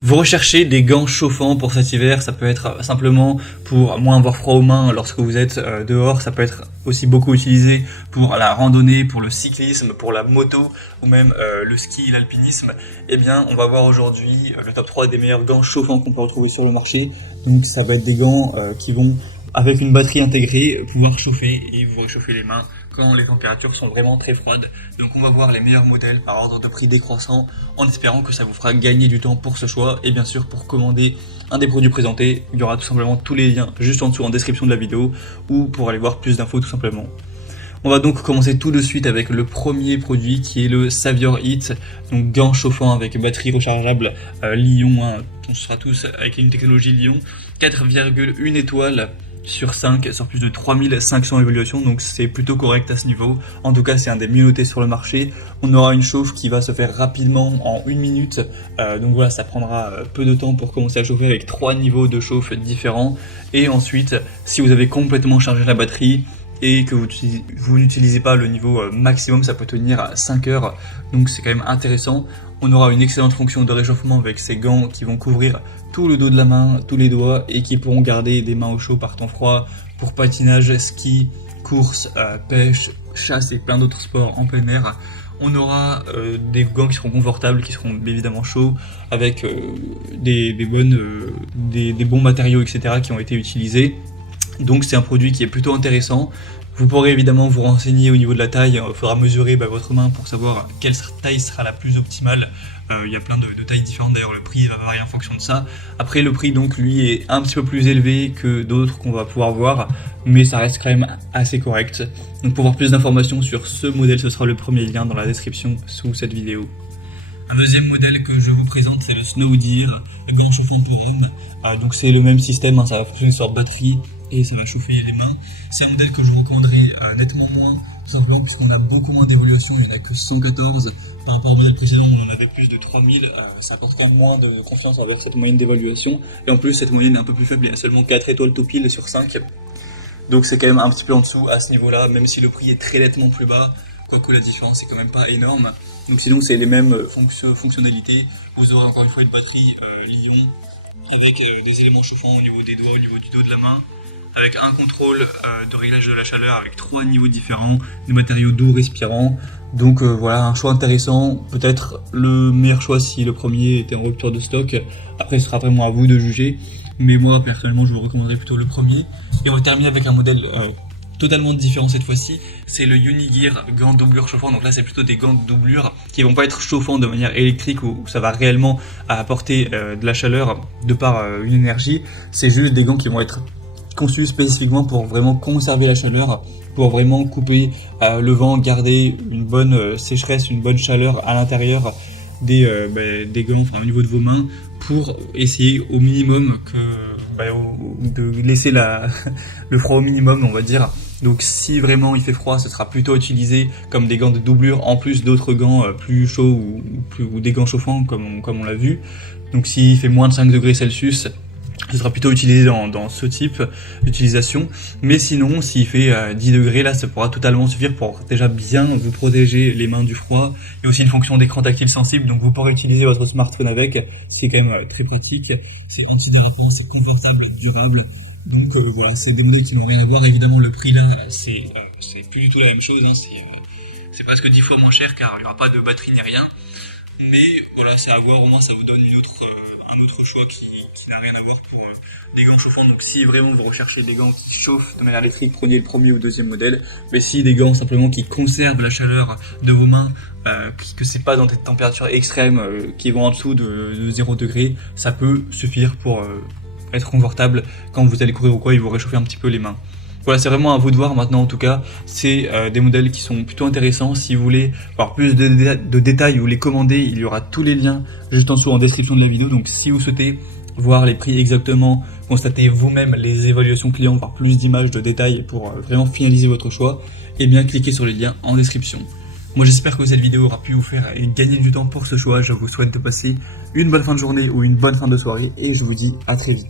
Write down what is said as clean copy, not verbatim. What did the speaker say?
Vous recherchez des gants chauffants pour cet hiver, ça peut être simplement pour moins avoir froid aux mains lorsque vous êtes dehors, ça peut être aussi beaucoup utilisé pour la randonnée, pour le cyclisme, pour la moto ou même le ski, l'alpinisme. Eh bien, on va voir aujourd'hui le top 3 des meilleurs gants chauffants qu'on peut retrouver sur le marché. Donc ça va être des gants qui vont, avec une batterie intégrée, pouvoir chauffer et vous réchauffer les mains quand les températures sont vraiment très froides. Donc on va voir les meilleurs modèles par ordre de prix décroissant en espérant que ça vous fera gagner du temps pour ce choix. Et bien sûr, pour commander un des produits présentés, il y aura tout simplement tous les liens juste en dessous en description de la vidéo ou pour aller voir plus d'infos tout simplement. On va donc commencer tout de suite avec le premier produit qui est le Savior Heat, donc gants chauffants avec batterie rechargeable Li-ion, on sera tous avec une technologie Li-ion, 4,1 étoiles sur 5, sur plus de 3500 évaluations, donc c'est plutôt correct à ce niveau. En tout cas, c'est un des mieux notés sur le marché. On aura une chauffe qui va se faire rapidement en 1 minute, donc voilà, ça prendra peu de temps pour commencer à chauffer avec 3 niveaux de chauffe différents. Et ensuite, si vous avez complètement chargé la batterie et que vous n'utilisez pas le niveau maximum, ça peut tenir à 5 heures, donc c'est quand même intéressant. On aura une excellente fonction de réchauffement avec ces gants qui vont couvrir tout le dos de la main, tous les doigts et qui pourront garder des mains au chaud par temps froid pour patinage, ski, course, pêche, chasse et plein d'autres sports en plein air. On aura des gants qui seront confortables, qui seront évidemment chauds, avec des bons matériaux, etc. qui ont été utilisés. Donc c'est un produit qui est plutôt intéressant. Vous pourrez évidemment vous renseigner au niveau de la taille, il faudra mesurer votre main pour savoir quelle taille sera la plus optimale. Il y a plein de tailles différentes, d'ailleurs le prix va varier en fonction de ça. Après le prix donc lui est un petit peu plus élevé que d'autres qu'on va pouvoir voir, mais ça reste quand même assez correct. Donc pour voir plus d'informations sur ce modèle, ce sera le premier lien dans la description sous cette vidéo. Un deuxième modèle que je vous présente, c'est le Snow Deer, le gant chauffant pour hommes. Donc c'est le même système, ça va fonctionner sur batterie et ça va chauffer les mains. C'est un modèle que je vous recommanderais nettement moins, tout simplement puisqu'on a beaucoup moins d'évolution, il n'y en a que 114. Par rapport au modèle précédent, on en avait plus de 3000, ça apporte quand même moins de confiance envers cette moyenne d'évaluation. Et en plus, cette moyenne est un peu plus faible, il y a seulement 4 étoiles tout pile sur 5. Donc c'est quand même un petit peu en dessous à ce niveau-là, même si le prix est très nettement plus bas. Quoique la différence est quand même pas énorme. Donc sinon c'est les mêmes fonctionnalités. Vous aurez encore une fois une batterie Li-ion avec des éléments chauffants au niveau des doigts, au niveau du dos de la main, avec un contrôle de réglage de la chaleur avec 3 niveaux différents, des matériaux doux respirants. Donc voilà, un choix intéressant, peut-être le meilleur choix si le premier était en rupture de stock. Après ce sera vraiment à vous de juger, mais moi personnellement je vous recommanderais plutôt le premier. Et on va terminer avec un modèle totalement différent cette fois-ci, c'est le Unigear gants doublure chauffant. Donc là c'est plutôt des gants de doublure qui vont pas être chauffants de manière électrique où ça va réellement apporter de la chaleur de par une énergie. C'est juste des gants qui vont être conçus spécifiquement pour vraiment conserver la chaleur, pour vraiment couper le vent, garder une bonne sécheresse, une bonne chaleur à l'intérieur des gants, enfin au niveau de vos mains, pour essayer au minimum de laisser le froid au minimum, on va dire. Donc si vraiment il fait froid, ce sera plutôt utilisé comme des gants de doublure en plus d'autres gants plus chauds ou des gants chauffants comme on l'a vu. Donc s'il fait moins de 5 degrés Celsius, ce sera plutôt utilisé dans ce type d'utilisation. Mais sinon, s'il fait 10 degrés, là, ça pourra totalement suffire pour déjà bien vous protéger les mains du froid. Il y a aussi une fonction d'écran tactile sensible, donc vous pourrez utiliser votre smartphone avec, ce qui est quand même très pratique. C'est antidérapant, c'est confortable, durable. Donc voilà, c'est des modèles qui n'ont rien à voir. Évidemment, le prix là, c'est plus du tout la même chose. C'est presque 10 fois moins cher car il n'y aura pas de batterie ni rien. Mais voilà, c'est à voir, au moins ça vous donne un autre choix qui n'a rien à voir pour des gants chauffants. Donc si vraiment vous recherchez des gants qui chauffent de manière électrique, prenez le premier ou deuxième modèle. Mais si des gants simplement qui conservent la chaleur de vos mains, puisque c'est pas dans des températures extrêmes qui vont en dessous de 0 degré, ça peut suffire pour être confortable quand vous allez courir ou quoi et vous réchauffer un petit peu les mains. Voilà, c'est vraiment à vous de voir maintenant. En tout cas, c'est des modèles qui sont plutôt intéressants. Si vous voulez avoir plus de détails ou les commander, il y aura tous les liens juste en dessous en description de la vidéo. Donc si vous souhaitez voir les prix exactement, constater vous-même les évaluations clients, voir plus d'images, de détails pour vraiment finaliser votre choix, eh bien cliquez sur les liens en description. Moi j'espère que cette vidéo aura pu vous faire gagner du temps pour ce choix. Je vous souhaite de passer une bonne fin de journée ou une bonne fin de soirée et je vous dis à très vite.